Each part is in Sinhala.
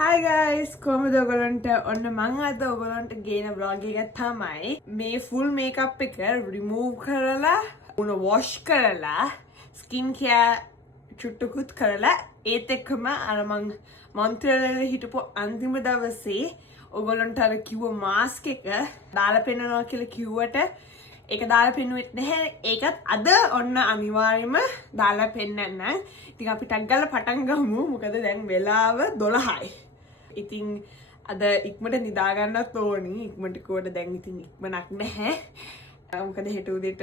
Hi guys, කොහොමද ඔයගොල්ලන්ට ඔන්න මං අද ඔයගොල්ලන්ට ගේන vlog එක තමයි මේ full makeup එක remove කරලා උන wash කරලා skin care චුට්ටකුත් කරලා ඒත් එක්කම අර මං මොන්ට්‍රියල් හිටපු අන්තිම දවසේ ඔයගොල්ලන්ට අර කිව්ව mask එක දාලා පෙන්නනවා කියලා කිව්වට ඒක දාලා පෙන්නුවෙත් නැහැ. ඒකත් අද ඔන්න අනිවාර්යයෙන්ම දාලා පෙන්නන්න. ඉතින් අපි ටක් ගාලා පටන් ගමු. මොකද දැන් වෙලාව 12යි. ඉතින් අද ඉක්මනට නිදා ගන්නත් ඕනි. ඉක්මනට කෝඩ දැන් ඉතින් ඉක්මනක් නැහැ. මොකද හෙට උදේට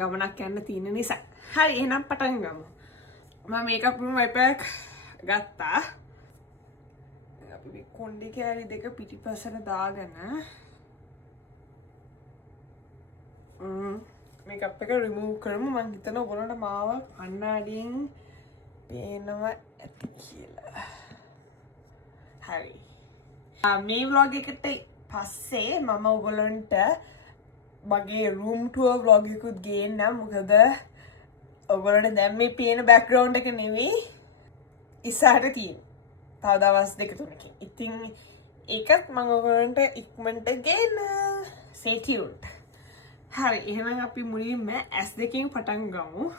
ගමනක් යන්න තියෙන නිසා. හරි එහෙනම් පටන් ගමු. මම මේකප් වයිපර් ගත්තා. අපි කොණ්ඩේ කෑලි දෙක පිටිපස්සට දාගෙන මේකප් එක රිමූව් කරමු. මම හිතනවා ඔයගොල්ලන්ට මාව කණ්ණාඩියෙන් පේනවා ඇති කියලා. හරි. මේ vlog එකට පස්සේ මම ඔයගොල්ලන්ට මගේ room tour vlog එකකුත් ගේන්නම්. මොකද ඔයගොල්ලන්ට දැන් මේ පේන background එක නෙවෙයි ඉස්සරහට තියෙන. තව දවස් දෙක තුනකින්. ඉතින් ඒකත් මම ඔයගොල්ලන්ට ඉක්මනට ගේන්න. stay tuned. හරි එහෙනම් අපි මුලින්ම S2කින් පටන් ගමු.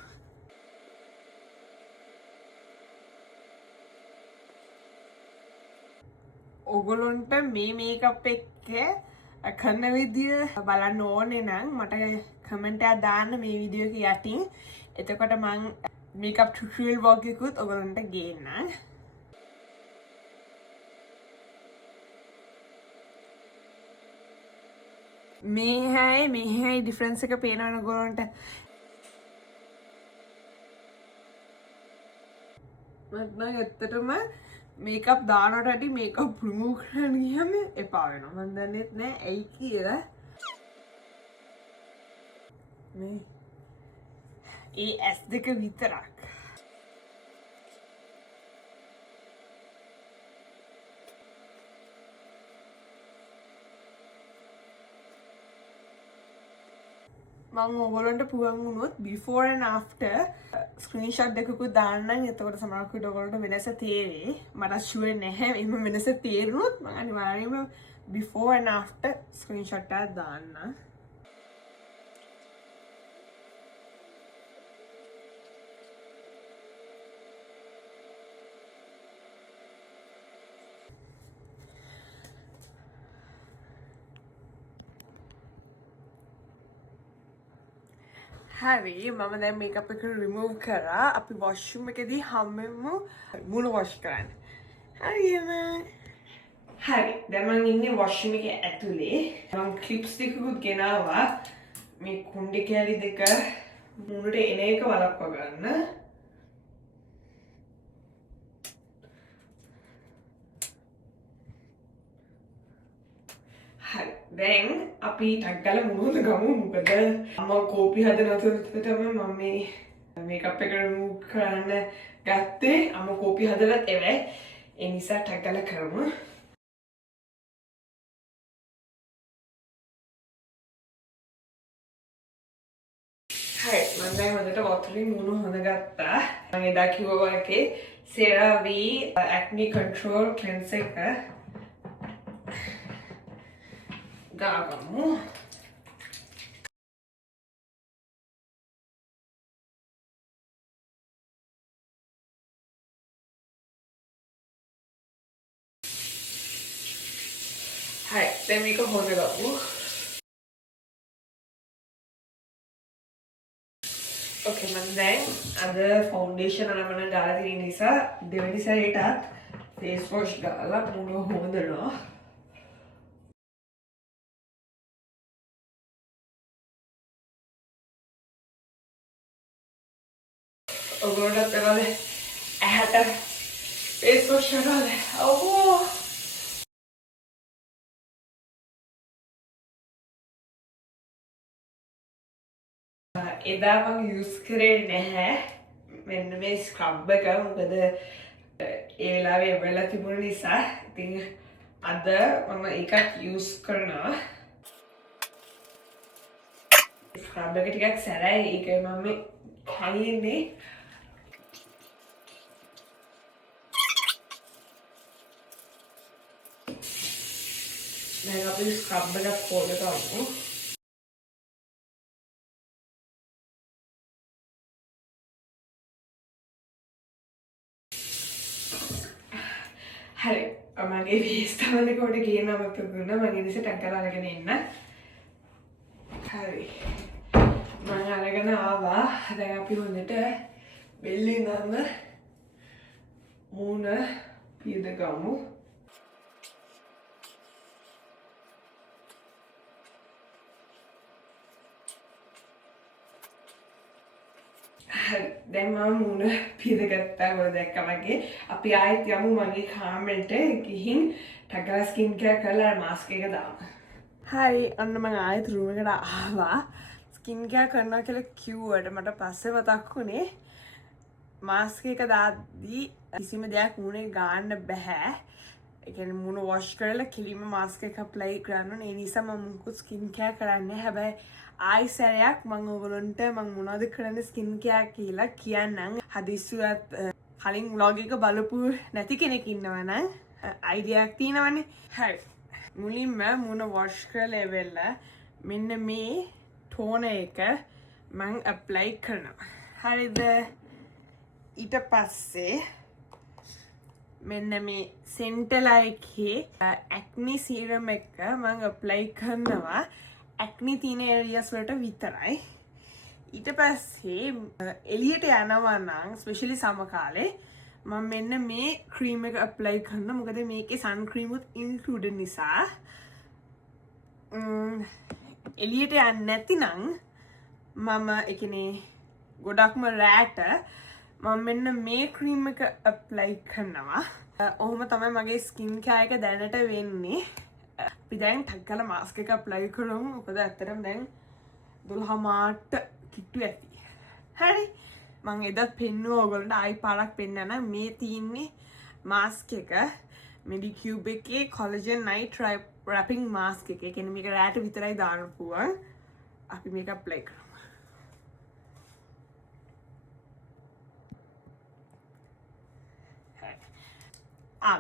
ඔයගොල්ලන්ට මේ මේකප් එක කරන විදිය බලන්න ඕනේ නම් මට කමෙන්ට් එකක් දාන්න මේ වීඩියෝ එක යටින්. එතකොට මම මේකප් ටියුටෝරියල් වලොග් එකකුත් ඔයගොල්ලන්ට ගේන්නම්. මේහයි ඩිෆරන්ස් එක පේනවනේ ඔයගොල්ලන්ට. මට නම් ඇත්තටම මේකප් දානට ඇති මේකප් රිමූව් කරන්න ගියාම එපා වෙනවා. මම දන්නෙත් නෑ ඇයි කියලා. මේ ඒ S2 විතරක්. මම ඔයගොල්ලන්ට පුළුවන් වුණොත් before and after screenshot දෙකකුත් දාන්නම්. එතකොට සමහරවිට ඔයගොල්ලන්ට වෙනස තේරෙයි. මට sure නැහැ. එහෙම වෙනස තේරුණොත් මම අනිවාර්යයෙන්ම before and after screenshot එකක් දාන්නම්. හරි මම දැන් මේකප් එක රිමූව් කරා. අපි වොෂ්රූම් එකේදී හැමෙම මුණ වොෂ් කරන්න. හරියම. හරි දැන් මම ඉන්නේ වොෂ්රූම් එකේ ඇතුලේ. මම ක්ලිප්ස් දෙකකුත් ගෙනාවා. මේ කුණ්ඩේ කෑලි දෙක මුණට එන එක වළක්ව ගන්න. හරි දැන් අපි ටක් ගාලා මුහුද ගමු. මොකද මම කෝපි හදන අතරතුරම මම මේ මේකප් එක රිමූව් කරන්න ගත්තේ. මම කෝපි හදලත් එවයි. ඒ නිසා ටක් ගාලා කරමු. හරි මම දැන් හොඳට වතුරින් මුහුණ හොදගත්තා. මම එදා කිව්වා වගේ CeraVe acne control cleanser එක ගාගමු. හරි දැන් මේක හොදගමු. ඕකේ මම දැන් අද ෆවුන්ඩේෂන් අරගෙන දාලා තියෙන නිසා දෙවෙනි සැරේටත් ෆේස් වොෂ් ගාලා මුණ හොදනවා. ඔයගොල්ලන්ට තමයි ඇහැට ෆේස් වොෂ් කරලා අවෝ එදා මම යූස් කරේ නැහැ මෙන්න මේ ස්ක්‍රබ් එක. මොකද ඒ වෙලාවේ වෙලා තිබුණ නිසා. ඉතින් අද මම ඒකත් යූස් කරනවා. ස්ක්‍රබ් එක ටිකක් සැරයි. ඒකයි මම කලින්නේ. දැන් අපි ස්ක්‍රබ් එකක් පොඩ්ඩක් කරමු. හරි මගේ වේස්තාවලකොට ගේන අමතකුණ මගේ නිස ටැක්කර අරගෙන එන්න. හරි මං අරගෙන ආවා. දැන් අපි හොඳට බෙල්ලේ නම මූණ පියදගමු. දැන් මම මූණ පියදගත්තා ඔය දැක්කා වගේ. අපි ආයෙත් යමු මගේ කාමරේට ගිහින් ටගලා ස්කින් කෙයාර් කරලා මාස්ක් එක දාමු. හරි අන්න මම ආයෙත් රූම් එකට ආවා. ස්කින් කෙයාර් කරනවා කියලා කිව්වට මට පස්සේ මතක් වුණේ මාස්ක් එක දාද්දී කිසිම දෙයක් මූණේ ගාන්න බෑ. ඒ කියන්නේ මූණ වොෂ් කරලා කිලිම මාස්ක් එක ඇප්ලයි කරන්න ඕනේ. ඒ නිසා මම මුකුත් ස්කින් කෙයාර් කරන්නේ. හැබැයි ආයි සැරයක් මම ඔයගොල්ලන්ට මම මොනවද කරන්නේ ස්කින් කෙයාර් කියලා කියන්නම්. හදිස්සියත් කලින් vlog එක බලපු නැති කෙනෙක් ඉන්නවා නම් අයිඩියා එකක් තියෙනවනේ. හරි. මුලින්ම මූණ වොෂ් කරලා එවෙලා මෙන්න මේ ටෝනර් එක මම ඇප්ලයි කරනවා. හරිද? ඊට පස්සේ මෙන්න මේ සෙන්ටලා එකේ ඇක්නි සීරම් එක මම ඇප්ලයි කරනවා. ඇක්නි තියෙන ඒරියස් වලට විතරයි. ඊට පස්සේ එළියට යනවා නම් ස්පෙෂලි සමර් කාලේ මම මෙන්න මේ ක්‍රීම් එක ඇප්ලයි කරනවා. මොකද මේකේ සන් ක්‍රීම් උත් ඉන්ක්ලූඩඩ් නිසා. එළියට යන්නේ නැතිනම් මම ඒ කියන්නේ ගොඩක්ම රැට මම මෙන්න මේ ක්‍රීම් එක ඇප්ලයි කරනවා. ඔහොම තමයි මගේ ස්කින් කෙයාර් එක දැනට වෙන්නේ. අපි දැන් ටක් ගාලා මාස්ක් එක ඇප්ලයි කරමු. මොකද ඇත්තටම දැන් 12 මාට කිට්ටු ඇති. හරි. මම එදත් පෙන්නුවා ඔයගොල්ලන්ට ආයි පාරක් පෙන්නන්න. මේ තියෙන්නේ මාස්ක් එක මෙඩිකියුබ් එකේ කොලජන් නයිට් රැපින් මාස්ක් එක. ඒ කියන්නේ මේක රැට විතරයි දාන්න පුළුවන්. අපි මේක ඇප්ලයි කරමු.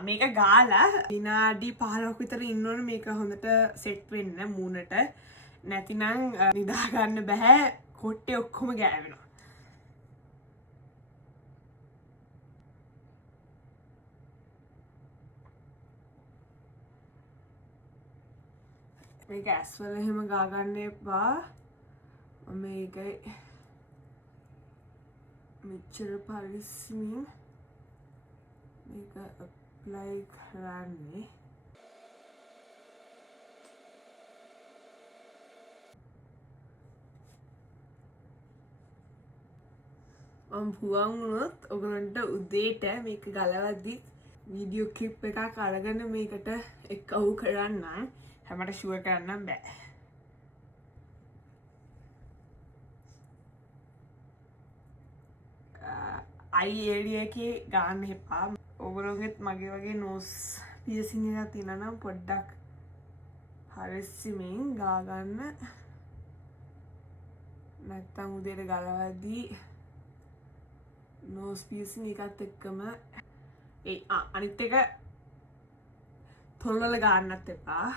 මේක ගාලා විනාඩි 15ක් විතර ඉන්න ඕනේ මේක හොඳට සෙට් වෙන්න මූණට. නැතිනම් නිදා ගන්න බෑ. කොට්ටේ ඔක්කොම ගෑවෙනවා. මේක ඇස්වල එහෙම ගා ගන්න එපා. මේක මෙච්චර පරිස්සමින් මේක ඇප්ලයි කරන්නේ. මම පුවන් වුණොත් ඔයගලන්ට උදේට මේක ගලවද්දි වීඩියෝ ක්ලිප් එකක් අරගෙන මේකට එක්කවු කරන්නම්. හැමකට ෂුවර් කරන්න බෑ. අයි ඒරියා එකේ ගන්න එපා. ඔයගොල්ලෝගෙත් මගේ වගේ නෝස් පියසින් එකක් තියෙනවා නම් පොඩ්ඩක් හරිස්සිමින් ගා ගන්න. නැත්තම් උදේට ගලවද්දී නෝස් පියසින් එකත් එක්කම අනිත් එක තොල්වල ගන්නත් එපා.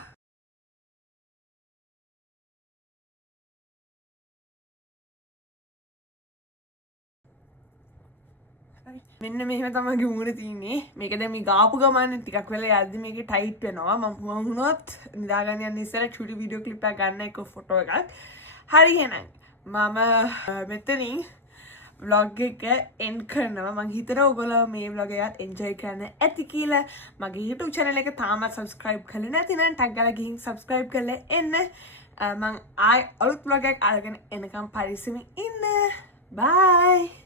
මෙන්න මෙහෙම තමයි මූණ තියෙන්නේ. මේක දැන් මේ ගාපු ගමන් ටිකක් වෙලා යද්දි මේකේ ටයිට් වෙනවා. මම වුණොත් නිදාගන්න යන්න ඉස්සෙල්ලා චුටි වීඩියෝ ක්ලිප් එකක් ගන්න එක ෆොටෝ එකක්. හරි එහෙනම් මම මෙතනින් vlog එක end කරනවා. මම හිතනවා ඔයගොල්ලෝ මේ vlog එකත් enjoy කරන්න ඇති කියලා. මගේ YouTube channel එක තාමත් subscribe කරලා නැතිනම් ටක් ගාලා ගිහින් subscribe කරලා එන්න. මම අලුත් vlog එකක් අරගෙන එනකම් පරිස්සමින් ඉන්න. bye